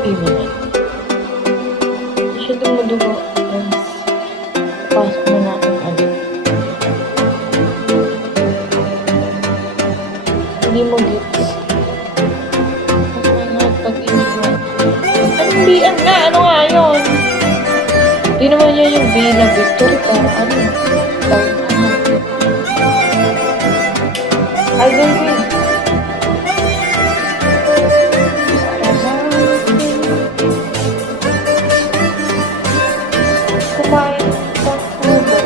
Ilagay mo na. Hindi siya dumudugo. Guys. Pasok na natin agad. Hindi mo gets. Pag-iniwan. Anong bian nga? Ano nga yun? Hindi naman yan yung B na victory. Para ano? I don't win. Kumain sa pudo.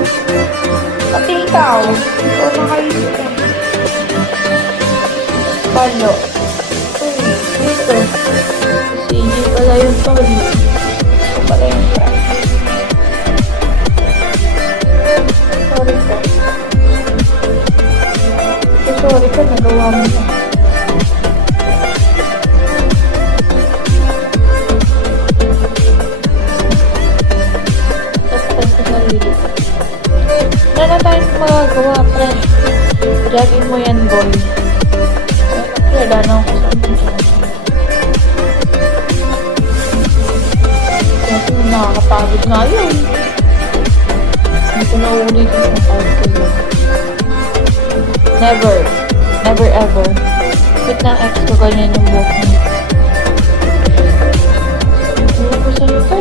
Pati ikaw. Ikaw nakaisip ka. Palo. Uy, dito. Si G pala yung tol. Ito pala yung friend. Sorry ko. Sorry ka, nagawa mo na. Tapos sa sarili. Wala na tayong magagawa, pre. Jagin mo yan, boy. Wala na ako sa amin dyan. Kasi nakakapagod nga yun. Hindi ko naulit yung pagod ko yun. Never. Never ever. Wait na ex ko ganyan yung buhok niya. Ano ko sa'yo ka?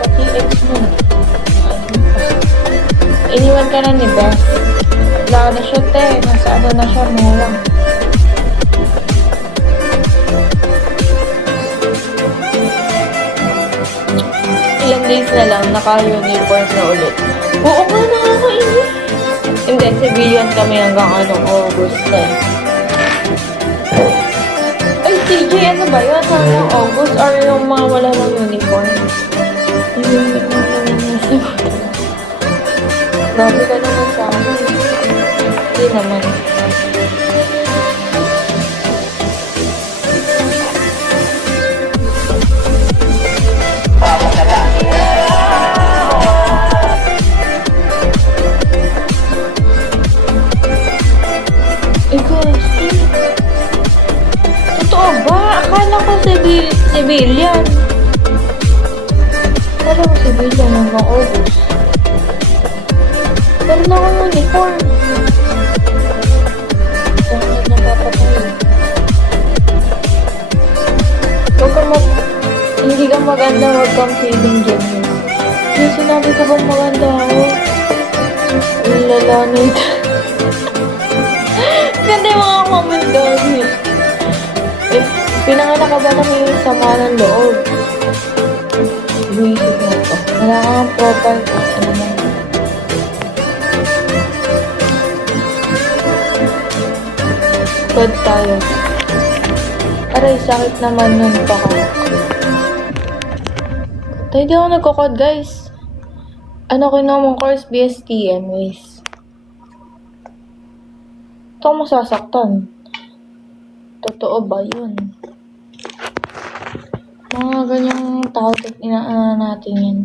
Pati ex mo. Iniwan ka na ni Beth. Wala na siya, te. Nasa ano na siya, mura. Ilang days na lang, naka-uniform na ulit. Oo nga, nakakainis. Hindi, civilian kami hanggang August 10. Ay, CJ, ano ba yun? Hanggang August or yung mga wala ng uniform? Grabe ka naman sa akin. Hindi naman. Totoo ba? Akala ko civilian. Akala ko civilian hanggang August. Pero na akong uniform. Bakit napapatay? Hindi ka maganda, wag kang feeling genius. Yung sinabi ko bang maganda ako? Lala nito. Ganda yung mga comment dami. Eh, pinanganak ka ba na may sama ng loob? Buisip mo ito. Wala kang profile ko. Ano na? Code tayo. Aray, sakit naman nun pa ka. Tayo di ako nagkakod, guys. Ano ko naman course? BSTM, guys. Ito ako masasaktan. Totoo ba yun? Mga ganyang tao, inaan natin yun.